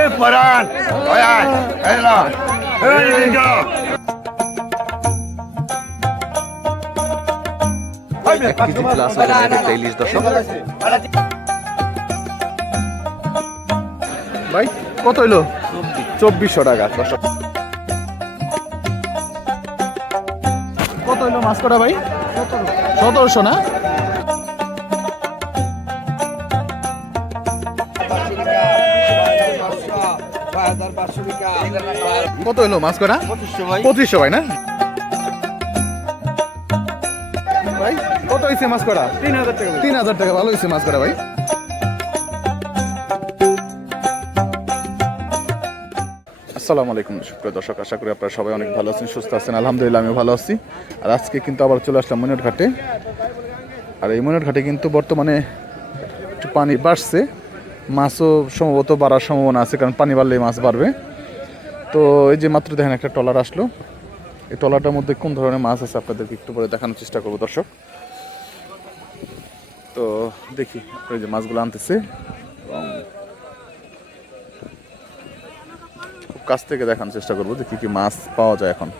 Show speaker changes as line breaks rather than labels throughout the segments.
এ পরান এই
এক KG plus ভাই কত হইল? চব্বিশশো টাকা। দর্শক কত হইল মাছ কটা ভাই? সতেরোশো না? কত হইল মাছ করা পঁচিশশো ভাই। না? ভাই কত হয়েছে মাছ কটা? তিন হাজার টাকা তিন হাজার টাকা ভালো হয়েছে মাছ কটা ভাই? আসসালামু আলাইকুম সুপ্রিয় দর্শক আশা করি আপনারা সবাই অনেক ভালো আছেন সুস্থ আছেন আলহামদুলিল্লাহ আমি ভালো আছি। আর আজকে কিন্তু আবার চলে আসলাম মনের ঘাটে আর এই মনের ঘাটে কিন্তু বর্তমানে একটু পানি বাড়ছে। মাছও সম্ভবত বাড়ার সম্ভাবনা আছে কারণ পানি বাড়লেই মাছ বাড়বে। তো এই যে মাত্র দেখেন একটা ট্রলার আসলো। এই ট্রলারটার মধ্যে কোন ধরনের মাছ আছে আপনাদেরকে একটু পরে দেখানোর চেষ্টা করব, দর্শক। তো দেখি ওই যে মাছগুলো আনতেছে এবং খুব কাছ থেকে দেখানোর চেষ্টা করব যে কী কী মাছ পাওয়া যায় এখন।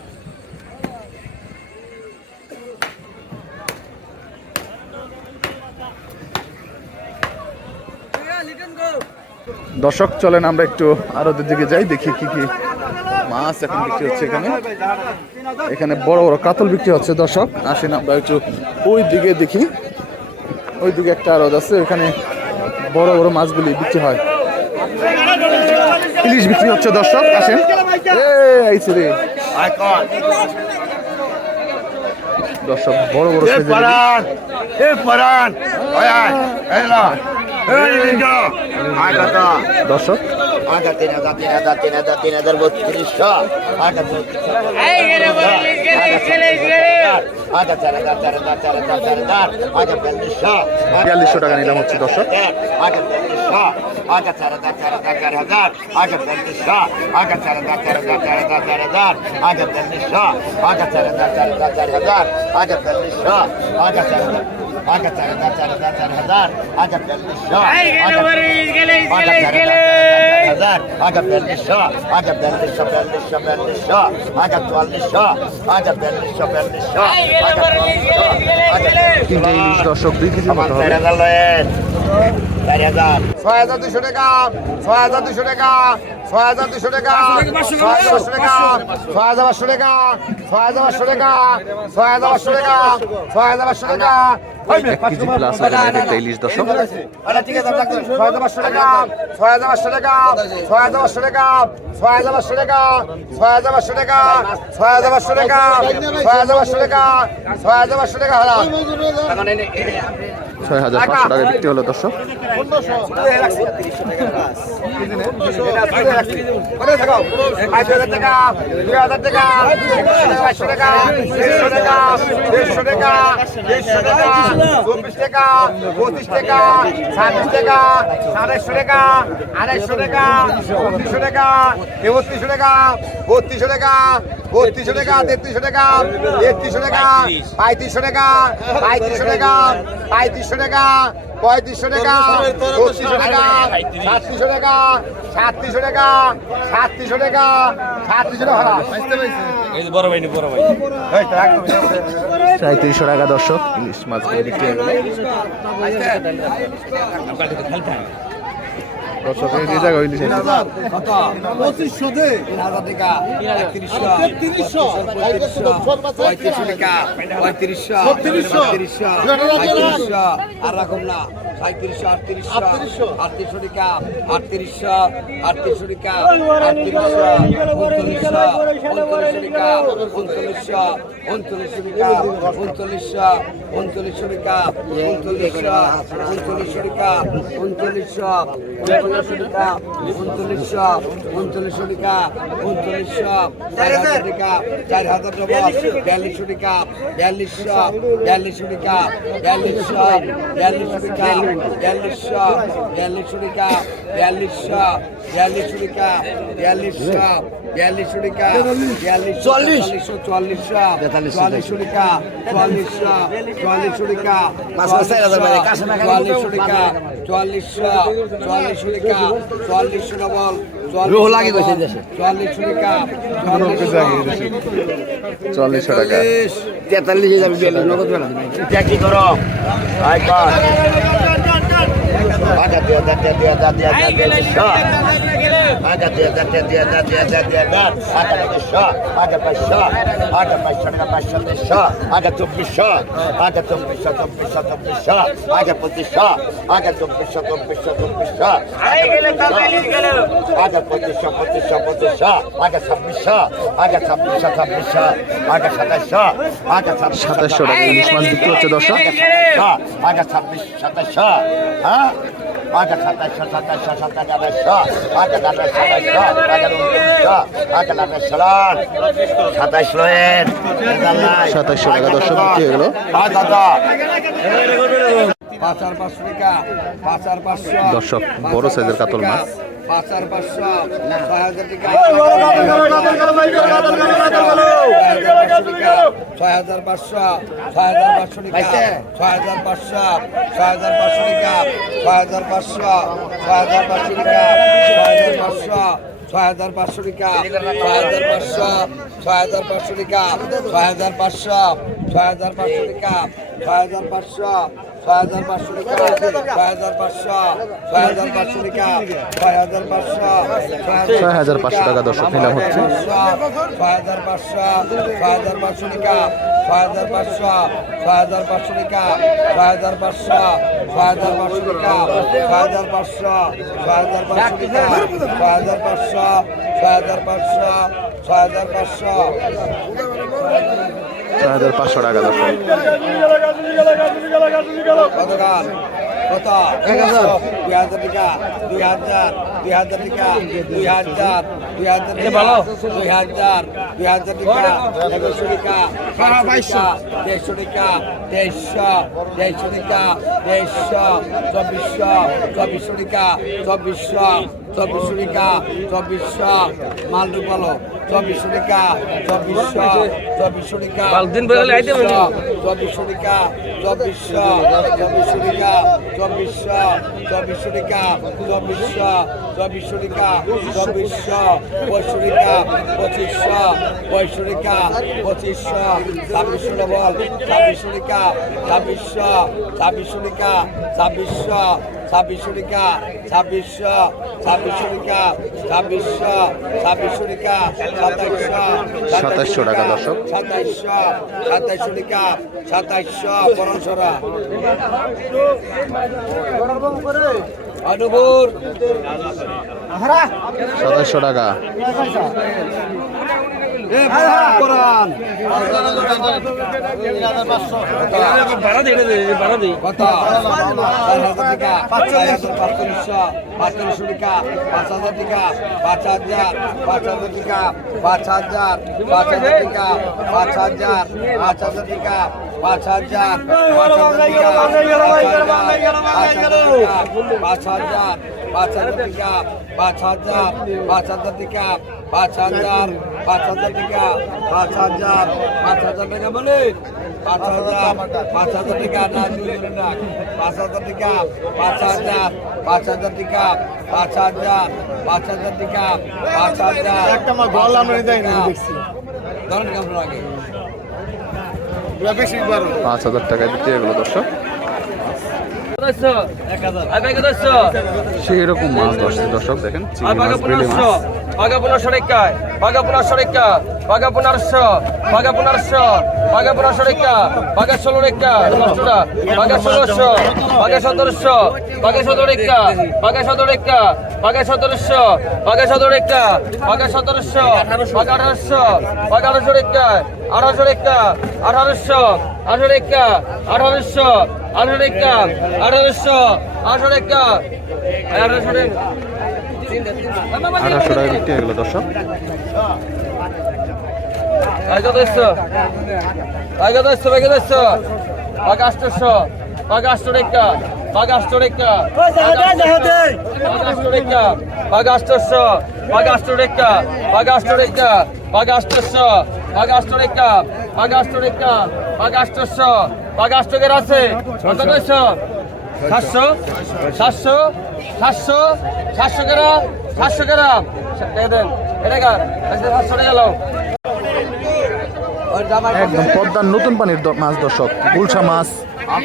দর্শক, চলেন আমরা একটু আরদের দিকে যাই, দেখি কি কি মাছ এখন বিক্রি হচ্ছে এখানে। এখানে বড় বড় কাতল বিক্রি হচ্ছে দর্শক। আসেন আমরা একটু ওই দিকে দেখি। ওই দিকে একটা আরদ আছে ওখানে বড় বড় মাছগুলি বিক্রি হয়। ইলিশ বিক্রি হচ্ছে দর্শক। আসেন। আইছে রে দর্শক বড় বড়
কত
দর্শক
আটা তিন হাজার তিন হাজার তিন হাজার তিন হাজার বত্রিশশো আটা আটা চার হাজার চার হাজার চার হাজার চার হাজার আটা বিয়াল্লিশশো
বিয়াল্লিশশো টাকা নিলাম হচ্ছে দর্শক
আটা বিয়াল্লিশশো আটা চার হাজার চার হাজার চার হাজার আটা বিয়াল্লিশশো আটা চার হাজার চার হাজার চার হাজার চার হাজার আটা বিয়াল্লিশশো আটা চার হাজার চার হাজার চার হাজার আটা বিয়াল্লিশশো আটা চার হাজার আগাচার আগাচার আগাচার হাজার আগা বিয়াল্লিশ হাজার আগা আচ্ছা, আচ্ছা, বিয়াল্লিশ আগা বিয়াল্লিশ বিয়াল্লিশ বিয়াল্লিশ আগা চুয়াল্লিশ আগা বিয়াল্লিশ
বিয়াল্লিশ তিরিশ দশক দুই
কেজি
মতো হবে।
চার হাজার। ছয় হাজার দুশো টাকা ছয় হাজার দুশো টাকা ছয় হাজার দুশো টাকা ছয় হাজার পাঁচশো টাকা ছয় হাজার পাঁচশো টাকা ছয় হাজার পাঁচশো টাকা ছয় হাজার পাঁচশো টাকা ছয় হাজার পাঁচশো টাকা
এক কেজি প্লাস আকারের একটা ইলিশ দর্শক
ছয় হাজার পাঁচশো টাকা
বিক্রি হলো দর্শক
টাকা টাকা টাকা চব্বিশ টাকা, পঁচিশ টাকা, ছাব্বিশ টাকা সাড়েশো টাকা, আড়াইশো টাকা উনত্রিশশো টাকা তেবত্রিশশো টাকা, বত্রিশশো টাকা বত্রিশশো টাকা তেত্রিশশো টাকা তেত্রিশশো টাকা পঁয়ত্রিশশো টাকা পঁয়ত্রিশশো টাকা পঁয়ত্রিশশো টাকা পঁয়ত্রিশশো টাকা চৌত্রিশশো টাকা সাতত্রিশশো টাকা সাতত্রিশশো টাকা সাতত্রিশশো টাকা সাতত্রিশশো টাকা একদম
সাঁত্রিশশো টাকা দর্শক। ইলিশ মাছগুলো বিক্রি দর্শক এই যে জায়গা হইলি পঁচিশশো দে তিরিশশো পঁয়ত্রিশশো টাকা পঁয়ত্রিশশো তিরিশশো তিরিশশো
আর রাখুন না সাঁত্রিশশো আটত্রিশশো আটত্রিশশো টাকা আটত্রিশশো আটত্রিশশো টাকা আটত্রিশশো উনচল্লিশশো উনচল্লিশশো টাকা উনচল্লিশশো উনচল্লিশশো টাকা উনচল্লিশশো উনচল্লিশশো উনত্রিশশো টাকা উনত্রিশশো চার হাজার টাকা চার হাজার টাকা বিয়াল্লিশশো টাকা বিয়াল্লিশশো বিয়াল্লিশশো টাকা বিয়াল্লিশশো বিয়াল্লিশশো টাকা বিয়াল্লিশশো বিয়াল্লিশশো টাকা বিয়াল্লিশশো বিয়াল্লিশশো টাকা বিয়াল্লিশশো বিয়াল্লিশশো টাকা বিয়াল্লিশ চল্লিশশো চুয়াল্লিশশো চুয়াল্লিশশো টাকা চুয়াল্লিশশো চুয়াল্লিশশো টাকা চুয়াল্লিশশো টাকা টাকা চুয়াল্লিশশো ডবল চুয়াল্লিশশো টাকা
চল্লিশশো টাকা
তেতাল্লিশ হাজার বিয়াল্লিশ নগদ বেলা।
কি করো। আয় দিয়ে দিয়ে দিয়ে দিয়ে। দিয়ে পাঁচা দুই হাজার দুই হাজার দুই হাজার দুই হাজার পাঁচ হাজার শো পাঁচা পাঁচশো পাঁচা পাঁচশো টাকা পাঁচশো দেড়শো পাঁচা চব্বিশশো পাঁচা চব্বিশশো চব্বিশশো চব্বিশশো পাঁচা পঁচিশশো পাঁচা চব্বিশশো চব্বিশশো চব্বিশশো পাঁচা পঁচিশশো পঁচিশশো পঁচিশশো পাঁচা ছাব্বিশশো পাঁচা ছাব্বিশশো ছাব্বিশশো পাঁচা সাতাশশো পাঁচা
সাতাশশো টাকা ইলিশ মাছ বিক্রি হচ্ছে দর্শক
পাঁচা ছাব্বিশ সাতাশশো হ্যাঁ আট সাতাশশো সাতাশশো সাতাশশো আট আটাশো সাতাশশো আট আটাশো সাতাশশো
সাতাশশো টাকা দর্শক বিক্রি
হলো
দর্শক বড় সাইজের কাতল মাছ
পাঁচ আর পাঁচশো ছয় হাজার টাকা ছয় হাজার পাঁচশো ছয় হাজার পাঁচশো টাকা ছয় হাজার পাঁচশো ছয় হাজার পাঁচশো টাকা ছয় হাজার পাঁচশো ছয় হাজার পাঁচশো টাকা ছয় হাজার পাঁচশো ছয় হাজার পাঁচশো ছয় হাজার পাঁচশো টাকা ছয় হাজার পাঁচশো ছয় হাজার পাঁচশো টাকা ছয় হাজার পাঁচশো ছয় হাজার পাঁচশো টাকা ছয় হাজার পাঁচশো ছয় হাজার পাঁচশো টাকা ছয় হাজার পাঁচশো
ছয় হাজার পাঁচশো টাকা দর্শক নিলাম হচ্ছে
ছয় হাজার পাঁচশো ছয় হাজার পাঁচশো টাকা ছয় হাজার পাঁচশো ছয় হাজার পাঁচশো টাকা ছয় হাজার পাঁচশো ছয় হাজার পাঁচশো টাকা ছয় হাজার পাঁচশো ছয় হাজার পাঁচশো টাকা ছয় হাজার পাঁচশো ছয় হাজার পাঁচশো ছয় হাজার পাঁচশো
ছয় হাজার পাঁচশো টাকা দর্শক
কত গান কত দুই হাজার টাকা দুই হাজার দুই হাজার টাকা দুই হাজার দুই হাজার টাকা দুই হাজার দুই হাজার টাকা একুশশো টাকা বাইশশো। দেড়শো টাকা দেড়শো দেড়শো টাকা দেড়শো চব্বিশশো চব্বিশশো টাকা চব্বিশশো চব্বিশশো টাকা চব্বিশশো মাল ঢুকালো চব্বিশশো টাকা চব্বিশশো চব্বিশশো টাকা
বালদিন বেলালে আইতে।
চব্বিশশো টাকা চব্বিশশো চব্বিশশো টাকা চব্বিশশো চব্বিশশো টাকা চব্বিশশো চব্বিশশো টাকা চব্বিশশো পঁয়ষট্টি টাকা পঁচিশশো পঁয়ষট্টি টাকা পঁচিশশো ছাব্বিশশো ডবল ছাব্বিশশো টাকা ছাব্বিশশো ছাব্বিশশো টাকা ছাব্বিশশো ছাব্বিশশো টাকা ছাব্বিশশো ছাব্বিশশো টাকা ছাব্বিশশো ছাব্বিশশো টাকা সাতাইশশো
সাতাইশশো টাকা দর্শক।
সাতাইশশো সাতাইশশো টাকা সাতাইশশো পরশরা অনুপুর
সাতাইশশো টাকা।
হাজার টাকা পাঁচ হাজার টাকা পাঁচ হাজার টাকা পাঁচ হাজার পাঁচ হাজার টাকা পাঁচ হাজার পাঁচ হাজার টাকা পাঁচ হাজার পাঁচ হাজার টাকা পাঁচ হাজার পাঁচ হাজার টাকা পাঁচ হাজার পাঁচ হাজার টাকা পাঁচ হাজার পাঁচ হাজার টাকা পাঁচ হাজার পাঁচ হাজার টাকা পাঁচ হাজার পাঁচ হাজার টাকা বলে পাঁচ হাজার পাঁচ হাজার টাকা না না। পাঁচ হাজার টাকা পাঁচ হাজার পাঁচ হাজার টাকা পাঁচ হাজার পাঁচ হাজার টাকা পাঁচ হাজার একটা আমার বল আমরা দেখছি। ধরেন কেমন আগে।
পাঁচ হাজার টাকায় বিক্রি হয়ে গেল দর্শক। সেই রকম মাছ ধরছে দর্শক দেখেন পাগা
পনেরোশো রেখা। পাগা পনেরোশো রেখা। পাগা পনেরোশো পাগা পনেরোশো পাগা পনেরোশো রেখা। ষোলো রেখা। দশটা পাগা ষোলোশো পাগা সতেরোশো পাগা সতেরো রেখা। পাগা সতেরো রেখা। পাগা সতেরোশো পাগা সতেরো রেখা। পাগা সতেরোশো আঠারোশো আঠারোশো রেখা। আঠারোশো রেখা। আঠারোশো। আঠারো একা আঠারোশো আঠারো একা আঠারোশো আঠারো একা আঠারোশো
আঠারোশো টাকা বিক্রি হয়ে গেল দর্শক।
এগারোশো এগারোশো এগারোশো আগাষ্টশো আগাষ্ট রেখা আগাষ্ট রেখা আগাষ্ট রেখা আগাষ্টশো আগাষ্ট রেখা আগাষ্ট রেখা আগাষ্টশো রেখা বাঘ আষ্টশো আছে কত কইছো সাতশো সাতশো সাতশো সাতশো কেরা সাতশো গ্রাম দেন এটা কার? সাতশো টাকা গেল।
একদম পদ্মার নতুন পানির মাছ দর্শক। গুলশা মাছ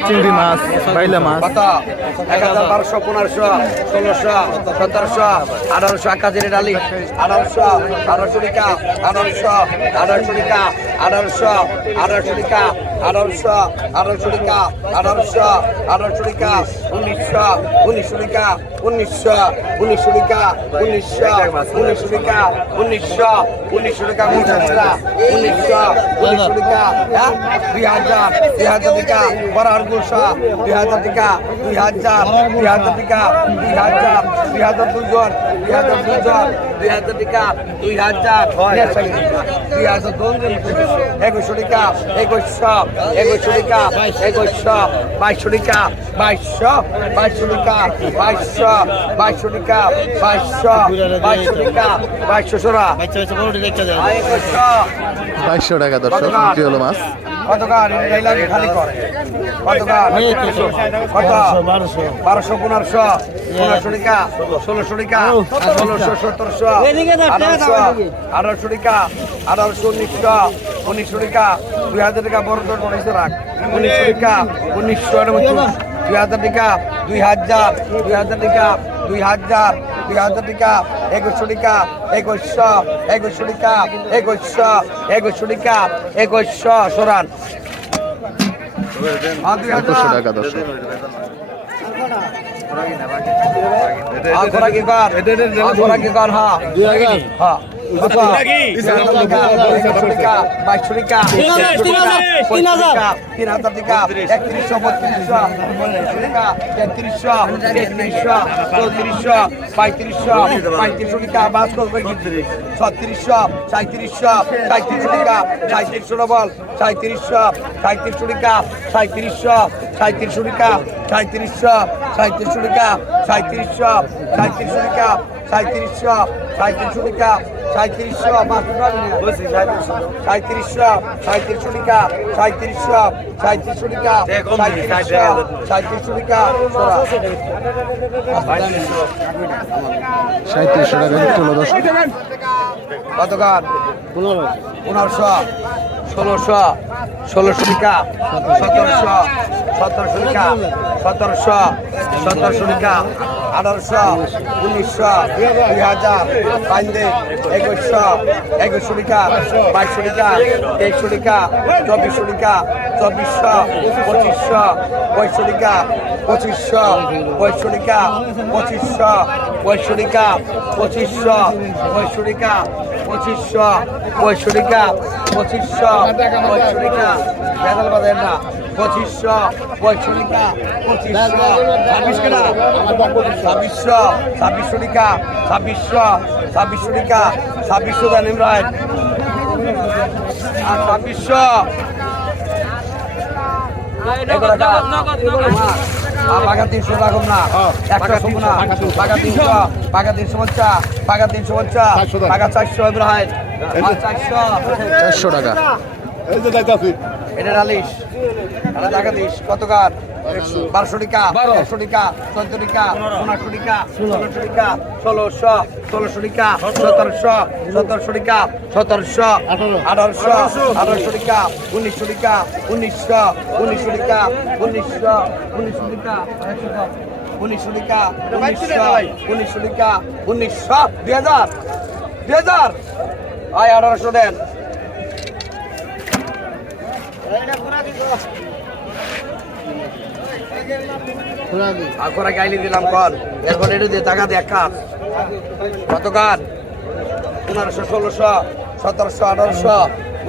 চিংড়ি মাছ বাইলা মাছ।
এক হাজার বারোশো পনেরোশো ষোলোশো সতেরোশো আঠারোশো আকাশের ডালি আঠারোশো আঠারোশো টাকা আঠারোশো আঠারোশো টাকা আঠারোশো আঠারোশো টাকা আঠারোশো আঠারোশো টাকা আঠারোশো আঠারোশো টাকা উনিশশো উনিশশো টাকা উনিশশো উনিশশো টাকা উনিশশো উনিশশো টাকা উনিশশো উনিশশো টাকা উনিশশো উনিশশো টাকা হ্যাঁ দুই হাজার দুই হাজার টাকা বারোর গুলশা দুই হাজার টাকা দুই হাজার দুই হাজার টাকা দুই হাজার দুই হাজার দুজন দুই হাজার দুজন দুই হাজার টাকা দুই হাজার দুই হাজার দুজন একুশশো টাকা একুশশো একুশশো টাকা একুশশো বাইশশো টাকা বাইশশো বাইশশো টাকা বাইশশো বাইশশো টাকা বাইশশো বাইশশো টাকা বাইশশো সোরা।
বাইশশো টাকা দর্শক বিক্রি হলো মাছ।
বারোশো পনেরোশো। পনেরোশো টাকা ষোলোশো টাকা ষোলোশো সতেরোশো আঠারোশো আঠারোশো টাকা আঠারোশো উনিশশো। উনিশশো টাকা দুই হাজার টাকা বড় দর উনিশশো রাখ উনিশশো টাকা উনিশশো দুই হাজার টাকা দুই হাজার দুই হাজার টাকা দুই হাজার দুই হাজার টাকা একুশশো টাকা একুশশো একুশশো টাকা একুশশো একুশশো টাকা একুশশো সরান। হ্যাঁ।
একুশশো টাকা
হ্যাঁ, খোরাকি কর? হ্যাঁ, খোরাকি কর? হ্যাঁ। হ্যাঁ কত? বাইশশো টাকা, বাইশশো টাকা, পঁচিশশো টাকা, তিন হাজার টাকা, একত্রিশশো, বত্রিশশো, টাকা, তেত্রিশশো, তেত্রিশশো, চৌত্রিশশো, পঁয়ত্রিশশো, পঁয়ত্রিশশো টাকা, বাস করবে। ছত্রিশশো, সাঁইত্রিশশো, সাঁইত্রিশশো টাকা, সাঁইত্রিশশো ডবল, সাঁইত্রিশশো, সাঁইত্রিশশো টাকা, সাঁইত্রিশশো, সাঁইত্রিশশো টাকা, সাঁইত্রিশশো, সাঁইত্রিশশো টাকা, সাঁইত্রিশশো, সাঁইত্রিশশো টাকা, সাঁইত্রিশশো, সাঁইত্রিশশো টাকা, সাঁইত্রিশশো পাঁচ সাঁইত্রিশশো সাঁইত্রিশশো টাকা সাঁইত্রিশশো সাঁইত্রিশশো টাকা সাঁইত্রিশশো টাকা
সাঁত্রিশশো টাকা
কত গান পনেরোশো ষোলোশো ষোলোশো টাকা, সতেরোশো সতেরোশো টাকা, সতেরোশো সতেরোশো টাকা, আঠারোশো, উনিশশো দুই হাজার পাঁচদে একুশশো একুশশো টাকা, বাইশশো টাকা, তেইশশো টাকা, চব্বিশশো টাকা, চব্বিশশো, পঁচিশশো, পঁয়ষট্টি টাকা, পঁচিশশো, পঁয়ষট্টি টাকা, পঁচিশশো পঁয়ষট্টি টাকা পঁচিশশো পঁয়ষট্টি টাকা পঁচিশশো পঁয়ষট্টি টাকা পঁচিশশো পঁয়ষট্টি টাকা বেদাল বাজার না। পঁচিশশো পঁয়ষট্টি টাকা পঁচিশশো ছাব্বিশ টাকা ছাব্বিশশো ছাব্বিশশো টাকা ছাব্বিশশো ছাব্বিশশো টাকা ছাব্বিশশো দেন ইমরান। আর ছাব্বিশশো। পাকা তিনশো রাখুন না। একটা শুভ না। পাকা তিনশো। পাকা তিনশো পঞ্চা পাকা তিনশো পঞ্চা পাকা চারশো ইব্রাহিম। চারশো।
চারশো টাকা।
এটা ডালিশ। এটা টাকা কত কার বারোশো টাকা একশো টাকা চোদ্দ টাকা পনেরোশো টাকা ষোলোশো টাকা ষোলোশো ষোলোশো টাকা সতেরোশো সতেরোশো টাকা সতেরোশো আঠারোশো আঠারোশো। টাকা উনিশশো টাকা উনিশশো উনিশশো টাকা উনিশশো উনিশশো টাকা একশো উনিশশো টাকা উনিশশো টাকা উনিশশো দুই হাজার দুই হাজার আয় আঠারোশো দেন। আর গাইলি দিলাম কর। এখন এটা দিয়ে টাকা দিয়ে কাজ কত গান পনেরোশো, ষোলোশো, সতেরোশো, আঠারোশো,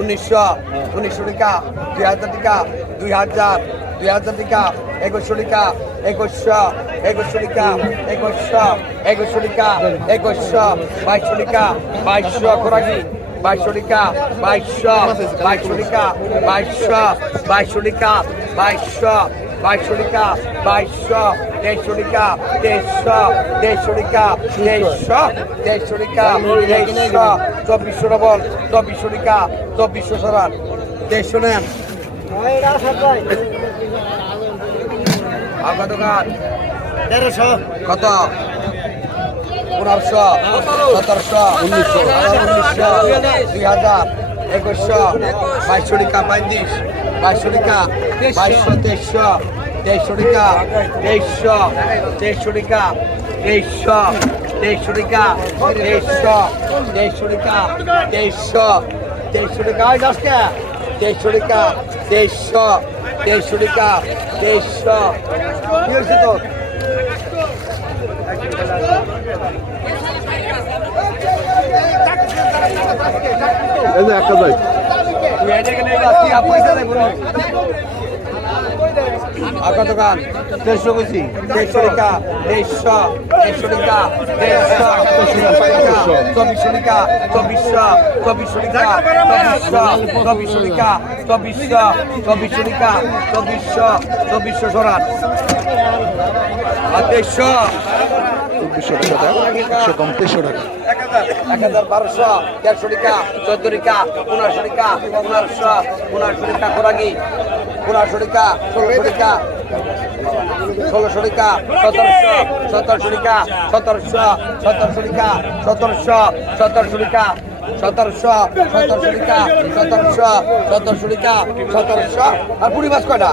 উনিশশো উনিশশো টাকা, দুই হাজার টাকা, দুই হাজার দুই হাজার টাকা, একুশশো টাকা, একুশশো একুশশো টাকা, একুশশো একুশশো টাকা, একুশশো, বাইশশো টাকা, বাইশশো খোরাকি বাইশশো টাকা, বাইশশো বাইশশো বাইশশো টাকা বাইশশো দেড়শো টাকা দেড়শো দেড়শো টাকা দেড়শো দেড়শো টাকা দেড়শো চব্বিশশো ডবল চব্বিশশো টাকা চব্বিশশো সরান দেড়শো নেন। আর কত গান
তেরোশো।
কত? পনেরোশো সতেরোশো উনিশশো। উনিশশো দুই হাজার একুশশো বাইশশো টাকা পঁয়ত্রিশ বাইশশো টাকা বাইশশো তেইশশো তেইশশো টাকা তেইশশো তেইশশো টাকা তেইশশো তেইশশো টাকা তেইশশো তেইশশো টাকা তেইশশো তেইশশো টাকা ওই দশটা তেইশশো টাকা তেইশশো তেইশশো টাকা তেইশশো কি হয়েছে তোর
এই যে একটা যাই
আকা দোকান দেড়শো কেজি দেড়শো টাকা দেড়শো দেড়শো টাকা দেড়শো চব্বিশশো টাকা চব্বিশশো চব্বিশশো টাকা চব্বিশশো টাকা চব্বিশশো চব্বিশশো টাকা চব্বিশশো চব্বিশশো সরান
চব্বিশশো টাকা একশো কম তেইশশো টাকা।
এক হাজার বারোশো, দেড়শো টাকা, চোদ্দ টাকা, পনেরোশো টাকা, পনেরোশো পনেরোশো টাকা খোরাকি, পনেরোশো টাকা, ষোলোশো টাকা ষোলোশো টাকা, সতেরোশো সতেরোশো টাকা, সতেরোশো সতেরোশো টাকা, সতেরোশো সতেরোশো টাকা, সতেরোশো সতেরোশো টাকা, সতেরোশো সতেরোশো আর পুরি মাছ কয়টা?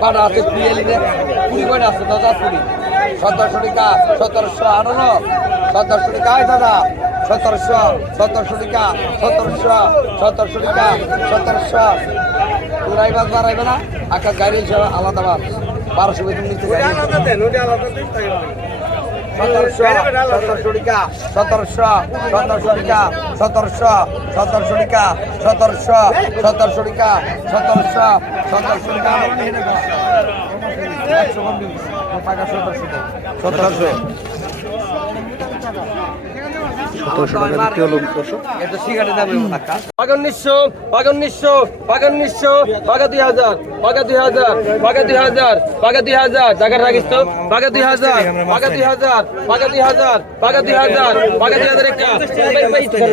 কয়টা আছে? দাদা পুরি সতেরোশো টাকা সতেরোশো আঠারো সতেরোশো টাকা দাদা সতেরোশো সতেরোশো টাকা সতেরোশো সতেরোশো টাকা সতেরোশো। বাস বাড়াইবে না আকাশ গাড়ি ছাড়া আলাদা বাস। বারোশো বেতন নিতে সতেরোশো টাকা সতেরোশো সতেরোশো টাকা সতেরোশো সতেরোশো টাকা সতেরোশো সতেরোশো টাকা সতেরোশো সতেরোশো টাকা। একশো সতেরোশো সতেরোশো
টাকা বিক্রি হলো দর্শক
পাকা উনিশশো পাকা উনিশশো পাকা উনিশশো পাকা দুই হাজার পাকা দুই হাজার পাকা দুই হাজার পাকা দুই হাজার জায়গা রাখিস তো পাকা দুই হাজার পাকা দুই হাজার পাকা দুই হাজার পাকা দুই হাজার পাকা দুই হাজার একটা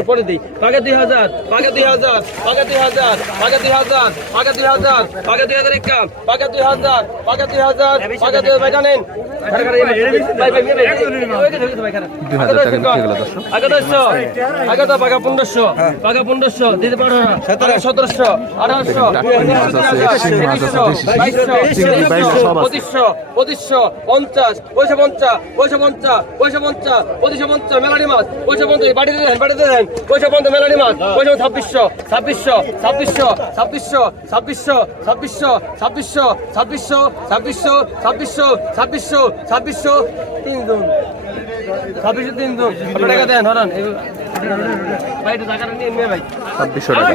পরে দিই পাকা দুই হাজার পাকা দুই হাজার পাকা দুই হাজার পাকা দুই হাজার পাকা দুই হাজার পাকা দুই হাজার একটা পাকা দুই হাজার পাকা দুই হাজার পাকা দুই হাজার জানেন ভাই ভাই ভাই
দুই হাজার টাকা বিক্রি হলো দর্শক
আগাদশো আগাদ পাকা পনেরোশো পাকা পনেরোশো দিতে পারো না সতেরোশো আঠারোশো
বাইশশো।
পঁচিশশো পঁচিশশো পঞ্চাশ পয়সা পঞ্চাশ পয়সা পঞ্চাশ পয়সা পঞ্চাশ পঁচিশশো পঞ্চাশ মেলারি মাছ পয়সা পঞ্চাশ বাড়িতে দেন বাড়িতে দেন পয়সা পঞ্চাশ মেলারি মাছ পয়সা ছাব্বিশশো ছাব্বিশশো ছাব্বিশশো ছাব্বিশশো ছাব্বিশশো ছাব্বিশশো ছাব্বিশশো ছাব্বিশশো ছাব্বিশশো ছাব্বিশশো ছাব্বিশশো ছাব্বিশশো তিন জন ছাব্বিশশো তিন আপনি টাকা দেন হরান
ছাব্বিশশো টাকা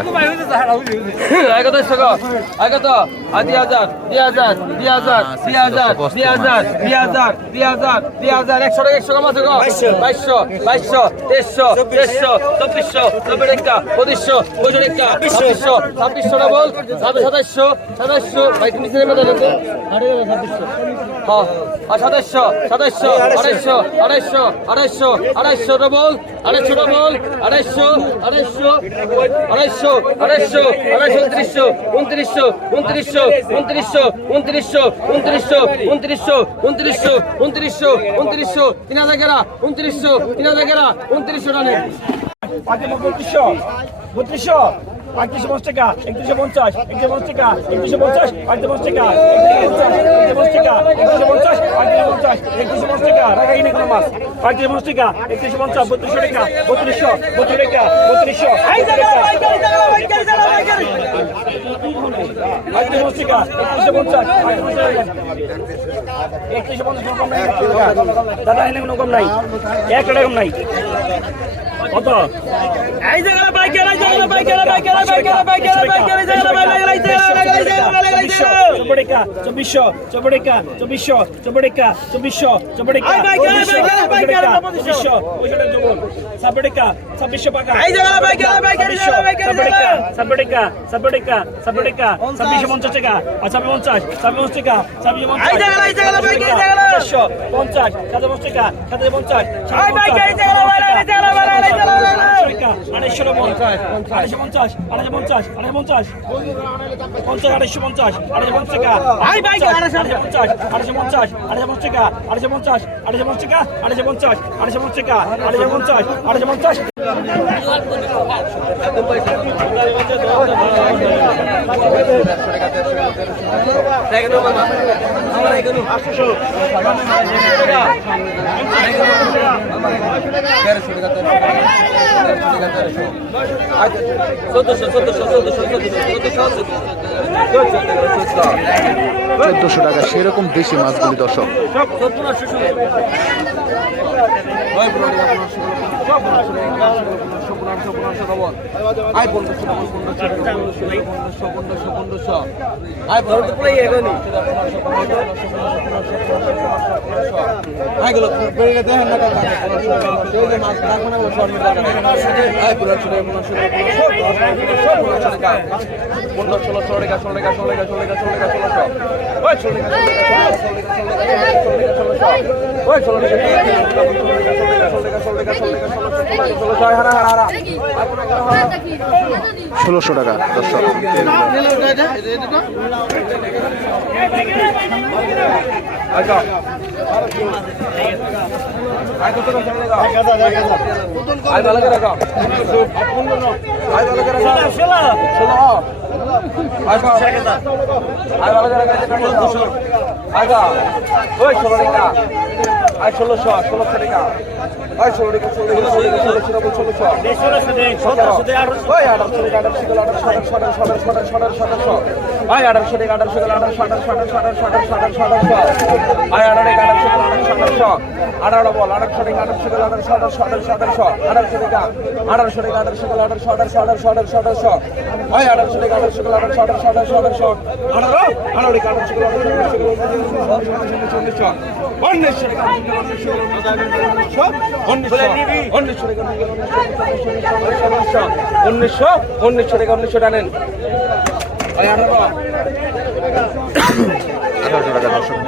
একশো টাকা একশো কমা বাইশশো বাইশশো তেইশশো তেইশশো চব্বিশশো নব্বই টাকা পঁচিশশো পঁচিশ টাকা ছাব্বিশশো ছাব্বিশশো ডবল সাতাইশশো সাতাইশশো বাইক নিচে ছাব্বিশশো হ্যাঁ আর সাতাইশশো সাতাইশশো আড়াইশো আড়াইশো আড়াইশো আড়াইশো ডবল আড়াইশো ডবল আড়াইশো আড়াইশো আড়াইশো আড়াইশো আড়াইশো উনত্রিশশো উনত্রিশশো উনত্রিশশো উনত্রিশশো উনত্রিশশো উনত্রিশশো উনত্রিশশো উনত্রিশশো উনত্রিশশো তিন হাজার গেরা উনত্রিশশো তিন হাজার গেরা উনত্রিশশো রানে
বত্রিশশো বত্রিশশো পঁয়ত্রিশশো পঞ্চাশ টাকা একত্রিশশো পঞ্চাশ একত্রিশশো পঞ্চাশ টাকা একত্রিশশো পঞ্চাশ পঁয়ত্রিশ টাকা পঞ্চাশ পঞ্চাশ একত্রিশশো পঞ্চাশ পঁয়ত্রিশ পঞ্চাশ একত্রিশশো পঞ্চাশ টাকা রাখা কিনে কোনো মাছ পঁয়ত্রিশ পঞ্চাশ টাকা একত্রিশশো পঞ্চাশ বত্রিশশো টাকা বত্রিশশো বত্রিশ টাকা বত্রিশশো পঁয়ত্রিশ পঞ্চাশ টাকা দাদা এনে কোনো কম নাই এক টাকা নাই কত এই জায়গা বাইক এর এই জায়গা বাইক এর বাইক এর বাইক এর বাইক এর বাইক এর জায়গা বাইক এর এই জায়গা চব্বিশশো চব্বিশশো চব্বিশশো চব্বিশশো চব্বিশশো চব্বিশশো চব্বিশশো সাপড়িকা ছাব্বিশশো পাকা এই জায়গা বাইক এর বাইক এর সাপড়িকা সাপড়িকা সাপড়িকা সাপড়িকা ছাব্বিশশো পঞ্চাশ টাকা ছাব্বিশ পঞ্চাশ ছাব্বিশ পঞ্চাশ টাকা ছাব্বিশ পঞ্চাশ এই জায়গা এই জায়গা বাইক এর জায়গা পঞ্চাশ সাতাশ টাকা সাতাশ পঞ্চাশ এই বাইক এই জায়গা বাইক এই জায়গা আড়াইশো পঞ্চাশ আড়াইশো পঞ্চাশ আড়াইশো পঞ্চাশ আড়াইশো পঞ্চাশ পঞ্চাশ আড়াইশো পঞ্চাশ আড়াইশো পঞ্চাশ টাকা পঞ্চাশ আড়াইশো পঞ্চাশ আড়াইশো পঞ্চাশ টাকা আড়াইশো পঞ্চাশ আড়াইশো পঞ্চাশ আড়াইশো পঞ্চাশ আড়াইশো পঞ্চাশ টাকা আড়াইশো পঞ্চাশ পঞ্চাশ
চোদ্দশো
টাকা সেরকম দেশি মাছগুলি দর্শক।
সব পনেরোশো পনেরোশো খবর আয় পনেরোশো পনেরোশো পনেরোশো পনেরোশো পনেরোশো আয় পনেরোশো আয়গুলো বেড়ে গেছে না পনেরো ষোলো ষোলো টাকা ষোলো টাকা ষোলো টাকা ষোলো টাকা ষোলো টাকা ষোলোশো ওই ষোলো টাকা ষোলোশো
টাকা দর্শক
আয় ভালো করে আয় করে আয় আয় ভালো করে আয় আর ষোলোশো ষোলোশো টাকা আর ষোলো টাকা ষোলো টাকা ষোলো টাকা ষোলোশো টাকা ষোলোশো ওই আঠারোশো টাকা আঠারোশো গেল আঠারোশো আঠারোশো আঠারোশো আঠারোশো আঠারোশো আঠারোশো ওই আঠারোশো টাকা আঠারোশো গেল আঠারোশো আঠারোশো আঠারোশো আঠারোশো আঠারোশো আঠারোশো ওই আঠারো টাকা আঠারোশো গেল আঠারোশো আঠারোশো আঠারো বল আঠারোশো টাকা আঠারোশো গেল আঠারোশো আঠারোশো আঠারোশো আঠারোশো আঠারোশো টাকা আঠারোশো টাকা আঠারোশো গেল আঠারোশো আঠারোশো আঠারোশো আঠারোশো আঠারোশো ওই আঠারোশো টাকা আঠারোশো গেল আঠারোশো আঠারোশো আঠারোশো আঠারোশো আঠারো আঠারো টাকা আঠারোশো গেল আঠারোশো আঠারোশো আঠারোশো আঠারোশো উনিশশো উনিশশো টাকা উনিশশো টানেন
আঠারোশো টাকা দর্শক